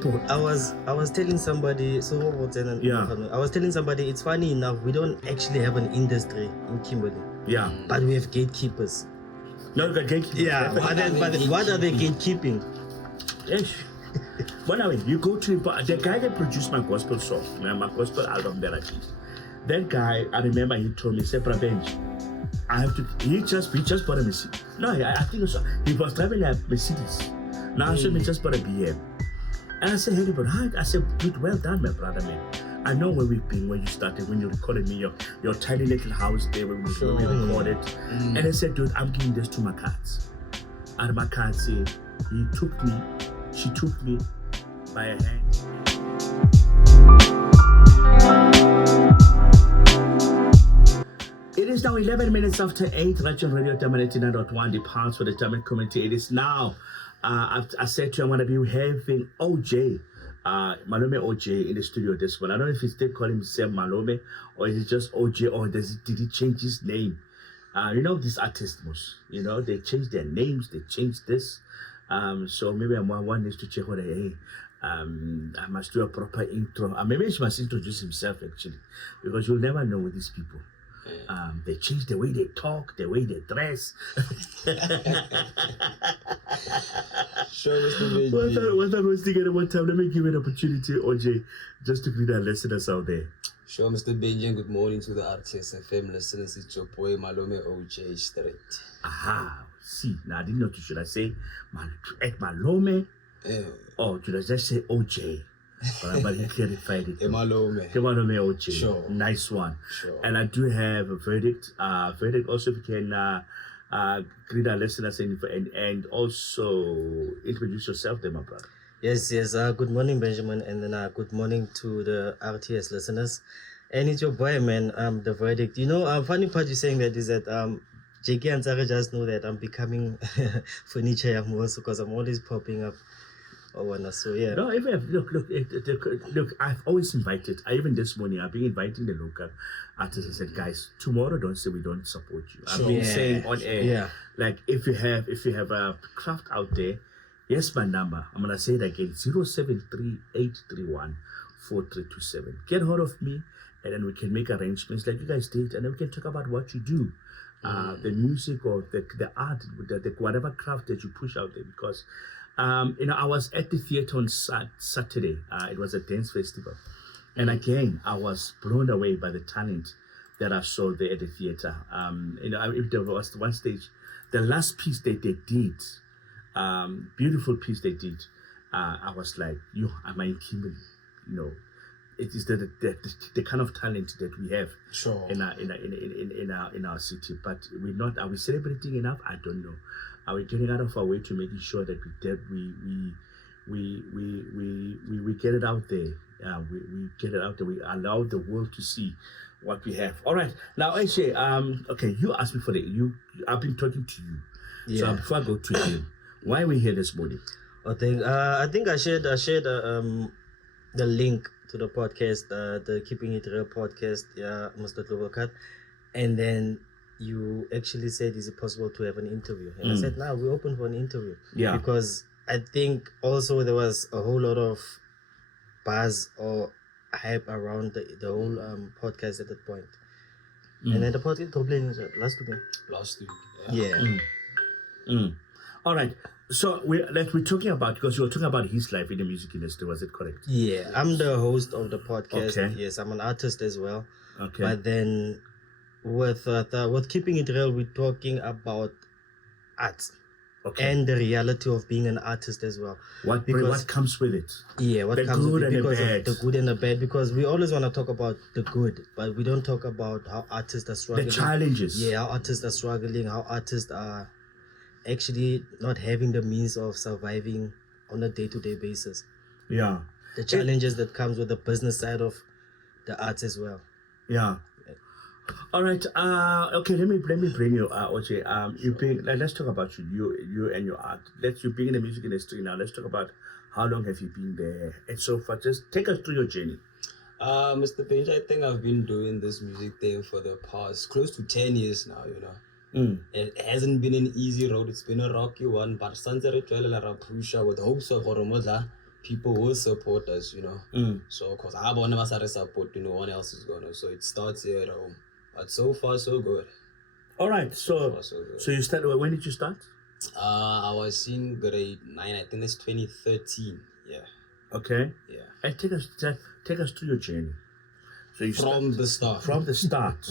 bored. I was telling somebody. So what was it? Yeah. I was telling somebody. It's funny enough. We don't actually have an industry in Kimberley. Yeah. But we have gatekeepers. No, the gatekeepers. Yeah. What are they gatekeeping? Yes. But anyway, you go to the guy that produced my gospel song, my gospel album that I did. That guy, I remember he told me, "Sepra bench, I have to." He just bought a Mercedes. No, I think so. He was driving a Mercedes. Now I said, "Me just bought a BM." And I said, "Hey, but hi." I said, "Dude, well done, my brother, man. I know where we've been when you started, when you recorded me, your tiny little house there when we recorded." And I said, "Dude, I'm giving this to my cats." And my cat said, she took me by a hand. It is now 11 minutes after 8. Rachel Radio Tamil 89.1, the pulse for the Tamil community. It is now, I said to you, I'm going to be having OJ, Malome OJ in the studio this one. I don't know if he still calling himself Malome or is it just OJ or did he change his name? These artists, they change their names, they change this. So maybe one needs to check what I must do a proper intro. Maybe he must introduce himself actually, because you'll never know with these people. They change the way they talk, the way they dress. Sure, Mr. BJ. What I was thinking at one time, let me give you an opportunity, OJ, just to greet our listeners out there. Sure, Mr. BJ. Good morning to the RTS FM listeners. It's your boy Malome OJ straight. Aha. See, now I didn't know. Should I say Malome? Or should I just say OJ? But he clarified it. Malome OJ. Sure. Nice one. Sure. And I do have a verdict. Verdict also, if you can greet our listeners and also introduce yourself there, my brother. Yes. Good morning, Benjamin, and then good morning to the RTS listeners. And it's your boy, man. The verdict. Funny part you're saying that is that JK and Sarah just know that I'm becoming furniture also because I'm always popping up. So yeah. No, look. I've always invited. Even this morning, I've been inviting the local artists. I said, guys, tomorrow don't say we don't support you. I've been saying on air, like if you have a craft out there, yes, my number. I'm gonna say it again: 073-831-4327. Get hold of me, and then we can make arrangements like you guys did, and then we can talk about what you do. The music or the art, the whatever craft that you push out there. Because, I was at the theater on Saturday. It was a dance festival. And again, I was blown away by the talent that I saw there at the theater. If there was one stage, the last piece that they did, beautiful piece they did, I was like, am I in Kimberley? It is the kind of talent that we have in our city, but we're not. Are we celebrating enough? I don't know. Are we getting out of our way to making sure that we get it out there? We get it out there. We allow the world to see what we have. All right. Now, AJ, okay, you asked me for I've been talking to you. Yeah. So before I go to you, why are we here this morning? I think I shared the link to the podcast, the Keeping It Real podcast, Mr. Global Cut, and then you actually said, is it possible to have an interview? And I said, we're open for an interview. Yeah. Because I think also there was a whole lot of buzz or hype around the whole podcast at that point. And then the podcast last week. Yeah. All right. So we're talking about, because you were talking about his life in the music industry, was it correct? Yeah, I'm the host of the podcast. Okay. Yes, I'm an artist as well. Okay. But then with Keeping It Real, we're talking about art. Okay. And the reality of being an artist as well. What comes with it? Yeah, what comes with it, because of the good and the bad. Because we always want to talk about the good, but we don't talk about how artists are struggling. The challenges. Yeah, how artists are struggling, how artists are actually not having the means of surviving on a day-to-day basis. Yeah. The challenges that comes with the business side of the arts as well. Yeah. All right. Okay. Let me bring you, OJ. Let's talk about you and your art. You being in the music industry now. Let's talk about how long have you been there and so forth. Just take us through your journey. Mr. Page, I think I've been doing this music thing for the past close to 10 years now. It hasn't been an easy road. It's been a rocky one, but since I pushed with hopes of people will support us, So, because I won't never start support, no one else is gonna. So it starts here at home. But so far, so good. All right. So you started. When did you start? I was in grade 9. I think that's 2013. Yeah. Okay. Yeah. And take us through your journey. So you From the start. From the start.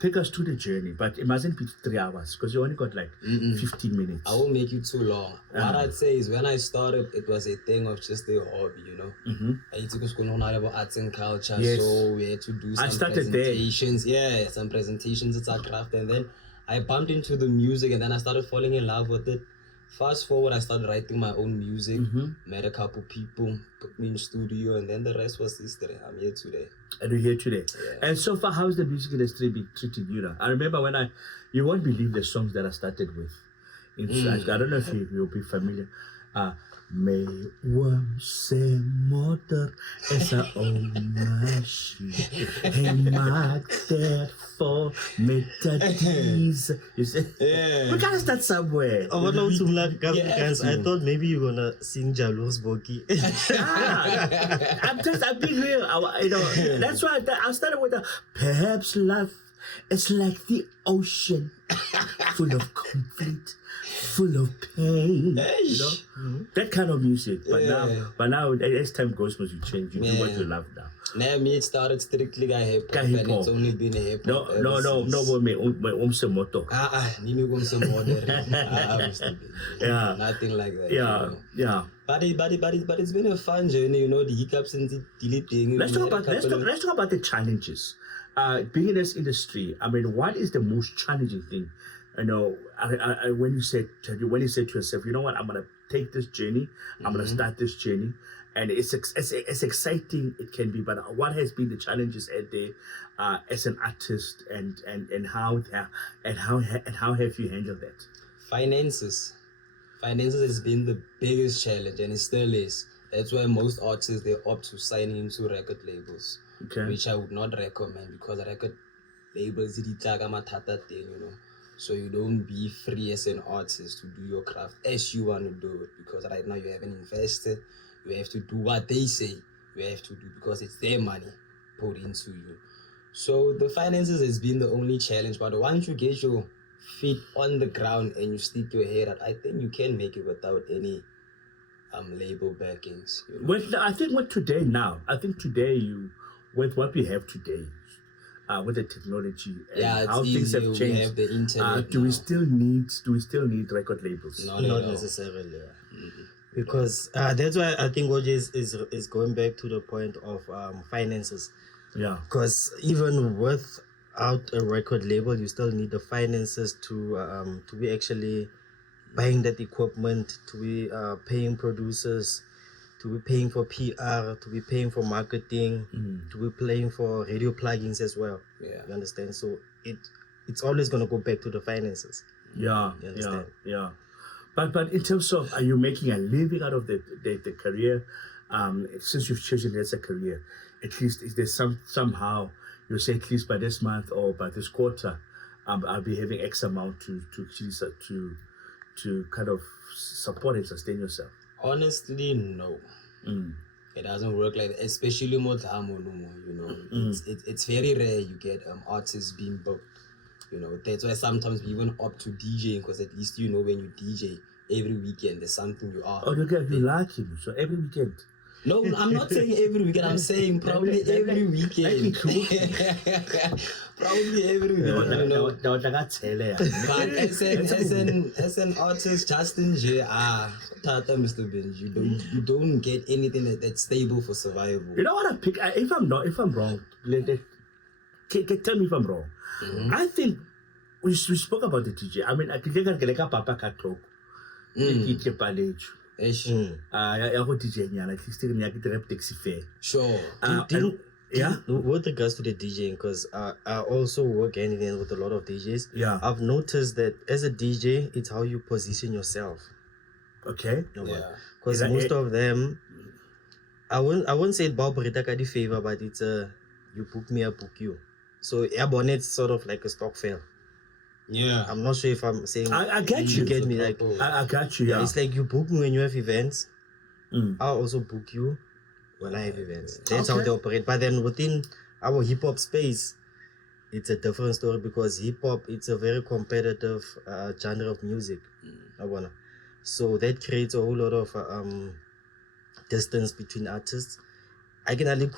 Take us through the journey, but it mustn't be 3 hours because you only got like 15 minutes. I won't make it too long. What I'd say is when I started, it was a thing of just a hobby, I used to go to school about arts and culture, so we had to do some presentations. Yeah, some presentations, it's our craft, and then I bumped into the music, and then I started falling in love with it. Fast forward, I started writing my own music, met a couple people, put me in studio, and then the rest was history. I'm here today. And you're here today. Yeah. And so far, how's the music industry been treating you now? I remember when you won't believe the songs that I started with. I don't know if you'll be familiar. May one say motor esa omashi hemak therefore metadis. You say we gotta start somewhere. Oh, no, guys, I thought maybe you're gonna sing Jalos Boki. I'm being real. That's why I started with perhaps love is like the ocean, full of conflict, full of pain. That kind of music. But now as time goes, you change. You do what you love now. Now me, it started strictly hip hop, and it's only been a hip hop. No, moto. Yeah, nothing like that. Yeah. But it's been a fun journey, the hiccups and the deleting. Let's talk about the challenges. Being in this industry, I mean, what is the most challenging thing? When you said to yourself, you know what, I'm gonna take this journey, I'm gonna start this journey, and it's exciting it can be, but what has been the challenges at there as an artist, and how have you handled that? Finances has been the biggest challenge, and it still is. That's why most artists, they opt to sign into record labels, which I would not recommend, because record labels so you don't be free as an artist to do your craft as you want to do it, because right now you haven't invested. You have to do what they say you have to do, because it's their money put into you. So the finances has been the only challenge, but once you get your feet on the ground and you stick your head out, I think you can make it without any label backings. Well, I think with what we have today, with the technology and how things have changed, we have the internet do we still need record labels? Not necessarily. Because that's why I think Ohjay is going back to the point of finances. Yeah. Because even without a record label, you still need the finances to be actually buying that equipment, to be paying producers, to be paying for PR, to be paying for marketing, to be paying for radio plugins as well. Yeah. You understand? So it's always going to go back to the finances. Yeah. You understand? Yeah. But in terms of, are you making a living out of the career? Since you've chosen it as a career, at least is there somehow you say at least by this month or by this quarter, I'll be having X amount to kind of support and sustain yourself? Honestly, no. It doesn't work like that, especially more it's very rare you get artists being booked. That's why sometimes we even opt to DJing, because at least when you DJ every weekend there's something you are. Oh, you like him, so every weekend. No, I'm not saying every weekend. I'm saying probably every weekend. Probably every weekend, But as an artist, Justin J, Tata, Mr. Benj, you don't get anything that's stable for survival. You know what I pick? If I'm wrong, tell me if I'm wrong. I think we spoke about the DJ. I mean, I think like a papa cat talk. Sure. With regards to the DJing, because I also work hand in hand with a lot of DJs. Yeah. I've noticed that as a DJ, it's how you position yourself. Okay. Because most of them, I won't say Bob Rita favor, but it's you book me, I book you. So Airborne, it's sort of like a stock fail. Yeah. I'm not sure if I'm saying I get you. You get me? Like I got you. Yeah. It's like you book me when you have events. I'll also book you when I have events. That's how they operate. But then within our hip hop space, it's a different story because hip hop, it's a very competitive genre of music. So that creates a whole lot of distance between artists. I can only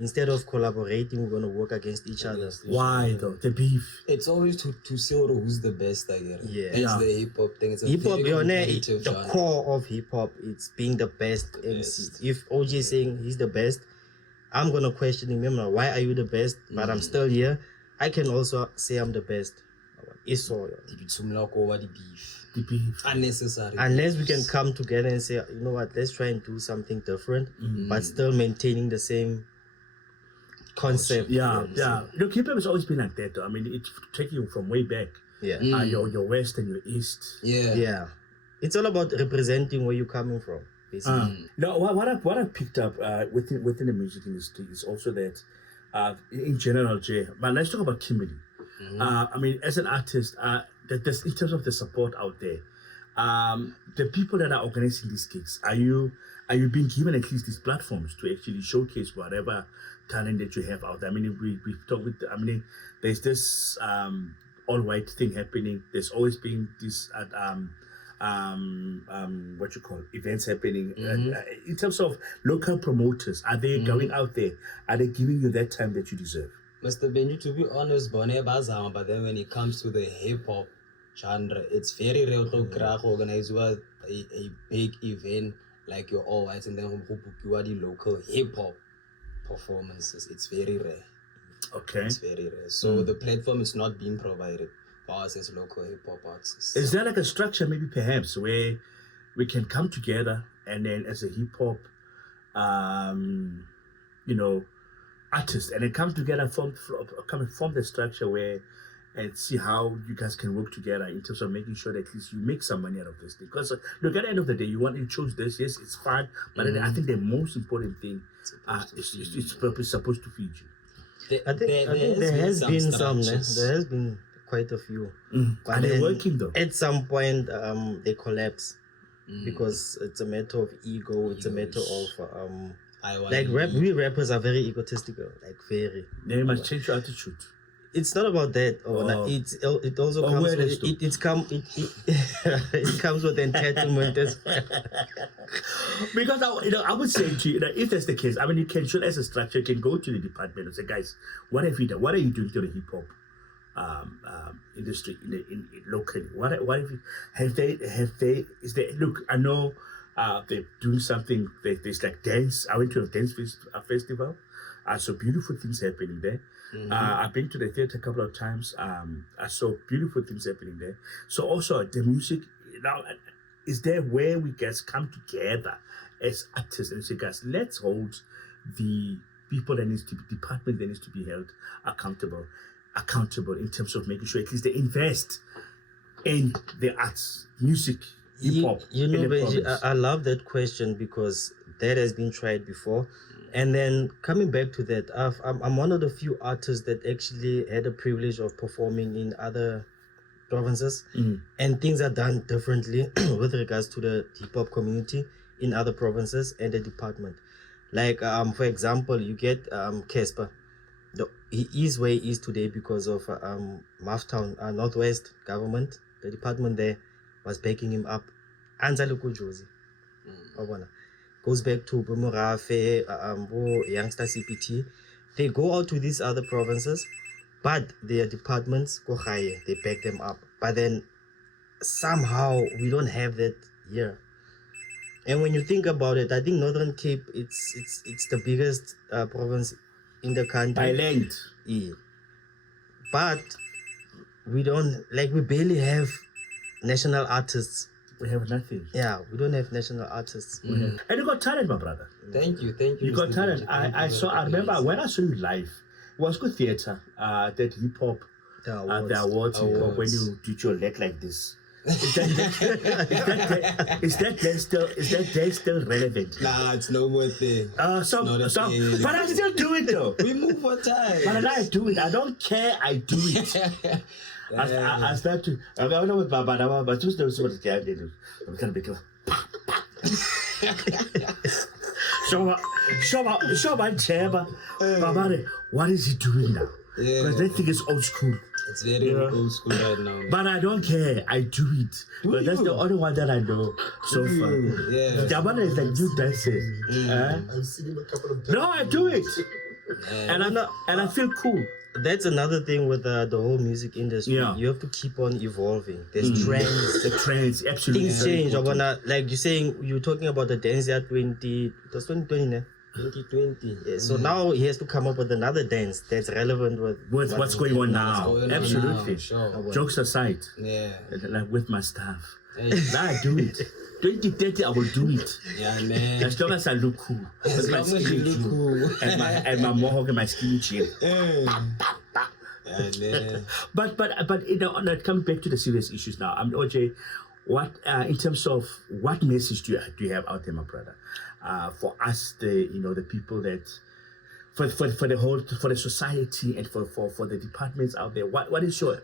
instead of collaborating, we're going to work against each other. Why though? The beef. It's always to see who's the best, I guess. Yeah. That's the hip hop thing. It's a hip hop, the the core of hip hop, it's being the best MC. If OJ is saying he's the best, I'm going to question him. Why are you the best? But I'm still here. I can also say I'm the best. It's all. The beef. Unnecessary. Unless we can come together and say, you know what, let's try and do something different, but still maintaining the same concept. Yeah. You know, hip hop has always been like that, though. I mean, it's taking you from way back. Yeah. Your west and your east. Yeah. It's all about representing where you're coming from, basically. No, what I picked up within the music industry is also that, in general, Jay. But let's talk about Kimberly. I mean, as an artist, there's in terms of the support out there, the people that are organizing these gigs, are you being given at least these platforms to actually showcase whatever talent that you have out there? I mean, we talk with. I mean, there's this all white thing happening. There's always been this what you call events happening. In terms of local promoters, are they going out there? Are they giving you that time that you deserve? Mr. Benji, to be honest, but then when it comes to the hip hop genre, it's very rare to organize a big event like your all whites and then you are the local hip hop performances. It's very rare. Okay. It's very rare. So the platform is not being provided for us as local hip hop artists. Is there like a structure maybe perhaps where we can come together and then as a hip hop artist and then come together form the structure where and see how you guys can work together in terms of making sure that at least you make some money out of this thing. Because look, at the end of the day, you chose this, yes, it's fun, but I think the most important thing it's supposed to feed you. I think there has been some. There has been quite a few. But are they working though? At some point, they collapse because it's a matter of ego. It's a matter of we rappers are very egotistical, like very. They must change your attitude. It's not about that. It also comes with it comes with entitlement as well. Because I would say to you, if that's the case, I mean, you can show as a structure, you can go to the department and say, guys, what have you done? What are you doing to the hip hop industry in locally? What have they? Is there? Look, I know they're doing something. There's like dance. I went to a dance festival. I saw beautiful things happening there. I've been to the theater a couple of times. I saw beautiful things happening there. So also the music, is there where we guys come together as artists and say, guys, let's hold the people that needs to be, department that needs to be held accountable in terms of making sure at least they invest in the arts, music, hip hop. Benji, I love that question because that has been tried before. And then coming back to that, I'm one of the few artists that actually had the privilege of performing in other provinces, and things are done differently with regards to the hip hop community in other provinces and the department. Like, for example, you get Casper. He is where he is today because of Maftown, Northwest government. The department there was backing him up. Anzaluko Josie. Goes back to Bumorafe, Youngster CPT. They go out to these other provinces, but their departments go higher. They back them up. But then somehow we don't have that here. And when you think about it, I think Northern Cape, it's the biggest province in the country. By length. Yeah. But we barely have national artists. We have nothing. Yeah, we don't have national artists. And you got talent, my brother. Thank you. You got talent. I remember when I saw you live, it was good theater. That hip hop, the awards hip hop, when you did your leg like this. Is that day still relevant? Nah, it's no more thing. But I still do it though. We move for time. But I do it. I don't care. I do it. I start to. I don't know what Baba, but just those what I'm gonna be. What is he doing now? Yeah. Because that thing is old school. It's very old school right now. But I don't care. I do it. But that's the only one that I know so far. Yeah. Jabana is like you dances. I've seen him a couple of times. No, I do it. Yeah. And I feel cool. That's another thing with the whole music industry. Yeah. You have to keep on evolving. There's trends. The trends, absolutely. Things change. Like you're saying, you're talking about the dance year 2020, 2020. yeah, so now he has to come up with another dance that's relevant with What's going on now? Absolutely. Sure. Jokes aside, Yeah. like with my staff. Hey. Now I do it. 2030, I will do it. Yeah, man. As long as I look cool. As With my long as you skinny look jeans. cool. And my mohawk and my skinny chin. Yeah, man. But you know, coming back to the serious issues now. OJ, what in terms of what message do you have out there, my brother, for us, the people that for the society and for the departments out there? What is your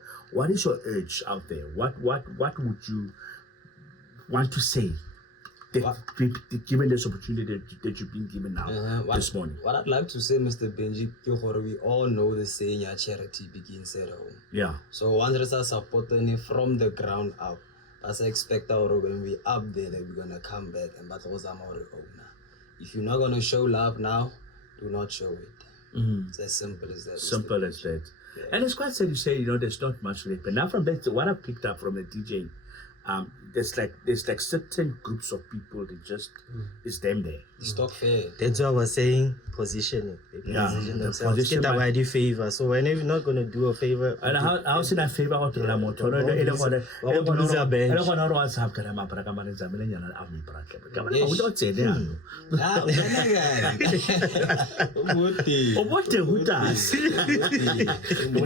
urge out there? What would you want to say? Given this opportunity that you've been given now this morning. What I'd like to say, Mr. Benji, we all know the saying, "Your charity begins at home." Yeah. So once we are supporting it from the ground up, as I expect our when we up there, that we're gonna come back and battle our owner. If you're not gonna show love now, do not show it. It's as simple as that. Simple as that. Yeah. And it's quite sad to say, there's not much left. But now from that, what I've picked up from the DJ, there's like certain groups of people that just is them there. Stock fair. That's what I was saying, positioning. They Yeah, position the themselves. position Get a by- wide favor. So whenever you're not going to do a favor, And how's in a favor out there? I'm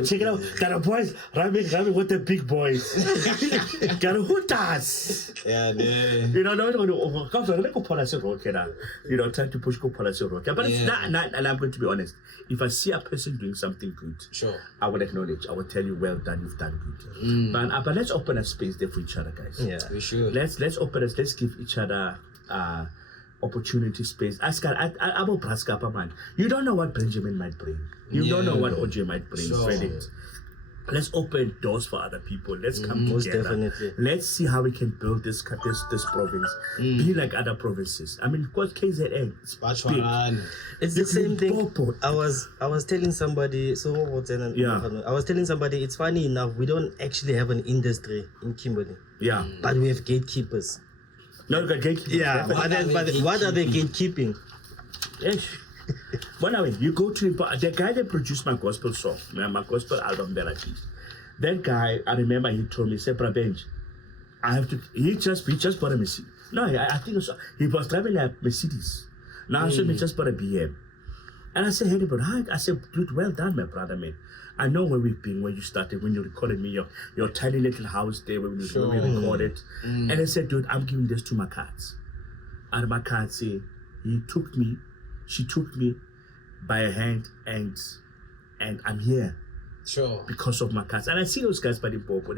check it out. Got a boys ramming with the big boys. Got a hooters. Yeah, man. Trying to push go policy road. But it's Yeah. not, and I'm going to be honest. If I see a person doing something good, Sure. I will acknowledge. I will tell you, well done, you've done good. But let's open a space there for each other, guys. yeah. We should. Let's give each other opportunity space. I will Braskapa, man. You don't know what Benjamin might bring. You don't know what OJ might bring. Sure. Verdict. Let's open doors for other people. Let's come Most together. definitely. Let's see how we can build this province. Be like other provinces. I mean, because KZN is big. Bachwaran. It's You the same can thing. pop it. I was telling somebody, I was telling somebody, it's funny enough, we don't actually have an industry in Kimberley, Yeah. but we have gatekeepers. No, gatekeepers. Yeah, but what are they gatekeeping? Yes. But anyway, you go to the guy that produced my gospel song, my gospel album that I did. That guy, I remember he told me, Sepra Benj, I have to. He just bought a Mercedes. No, I think it was, he was driving a Mercedes. Now I said, he just bought a BM. And I said, hey, but how? I said, dude, well done, my brother, man. I know where we've been, where you started, when you recorded me, your tiny little house there, when we recorded. And I said, dude, I'm giving this to my cats. And my cat said, she took me by a hand, and I'm here Sure. because of my cats. And I see those guys by the Bobo.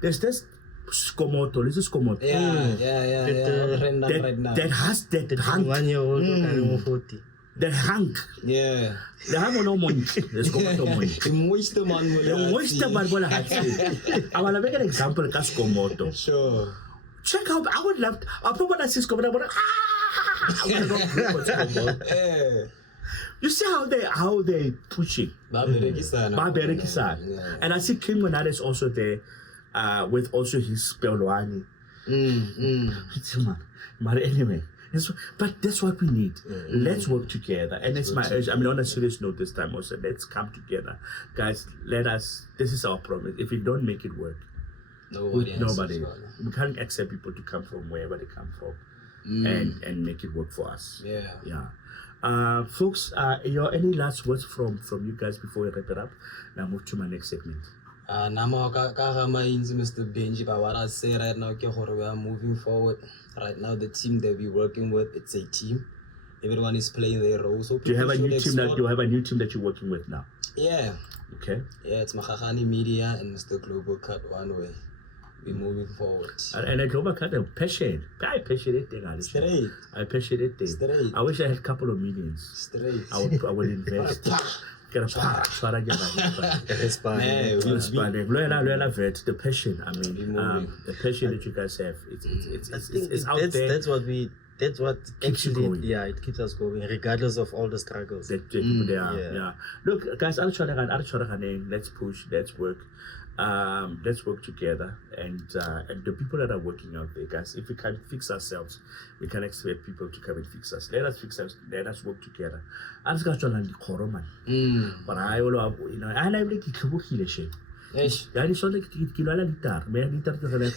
There's this Skomoto, Yeah. that has that The hunk, 1-year-old 40. that hunk. Yeah. The hunk no money. The Skomoto money. The moisture man will The moisture barbola hat. I want to make an example of Skomoto. Sure. Check out. I would love. I'll put what I see Skomoto. Yeah. You see how they pushing. Baberekisana. Yeah. And I see Kim Wenada is also there with also his Pelwani. But anyway, but that's what we need. Let's work together. And it's my urge. I mean, on a serious note this time also, let's come together. Guys, this is our promise. If we don't make it work, nobody. We can't accept people to come from wherever they come from and make it work for us. Yeah. Folks, any last words from you guys before we wrap it up? Now move to my next segment. Mr. Benji, but what I say right now, we are moving forward. Right now, the team that we're working with, it's a team. Everyone is playing their role. So Do you have a new team that you're working with now? Yeah. Okay. Yeah, it's Mahahani Media and Mr. Global Cut One Way. We're moving forward. And I drove a kind of passion. I passionate thing. Straight. I passionate thing. Straight. I wish I had a couple of millions. Straight. I would invest. The passion. I mean, the passion that you guys have. It's out there. That's what keeps actually, you going. yeah, it keeps us going, regardless of all the struggles. Yeah. Look, guys, let's push, let's work. Let's work together, and the people that are working out there, guys, if we can't fix ourselves, we can expect people to come and fix us. Let us fix us. Let us work together. I'm just going to man. But I will, I like to shit. Yes. Yeah, it's like kilo liter. Me liter to the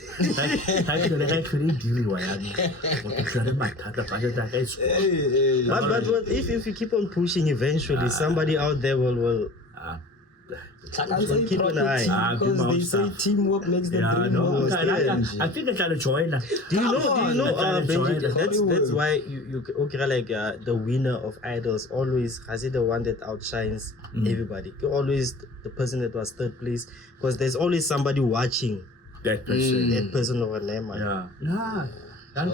I can actually deal with But if you keep on pushing, eventually somebody out there will keep an eye. Because they say teamwork makes the dream work. I think I can join. Do you know, Benji, that's why you okay, like the winner of Idols always has it the one that outshines everybody. You're always the person that was third place, because there's always somebody watching that person over there, man. Yeah. And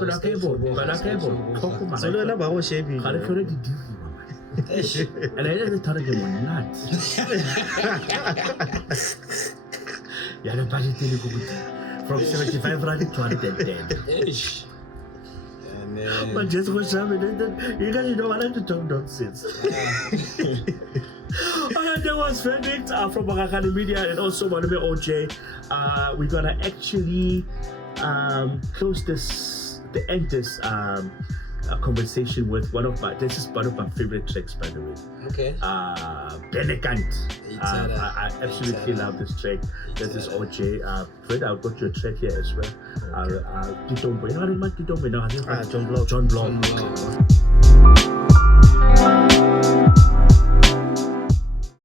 I didn't tell you one not. Yeah, the budget from 75 running to 110. Ish. But just what's happening, you guys know I like to talk nonsense. Alright, that was Verdict from Ohjay Media and also Ohjay. We're gonna actually close this, end this conversation with this is one of my favorite tracks, by the way. Okay. Benekant. I absolutely love this track. This is Ohjay. Fred, I've got your track here as well. John Block.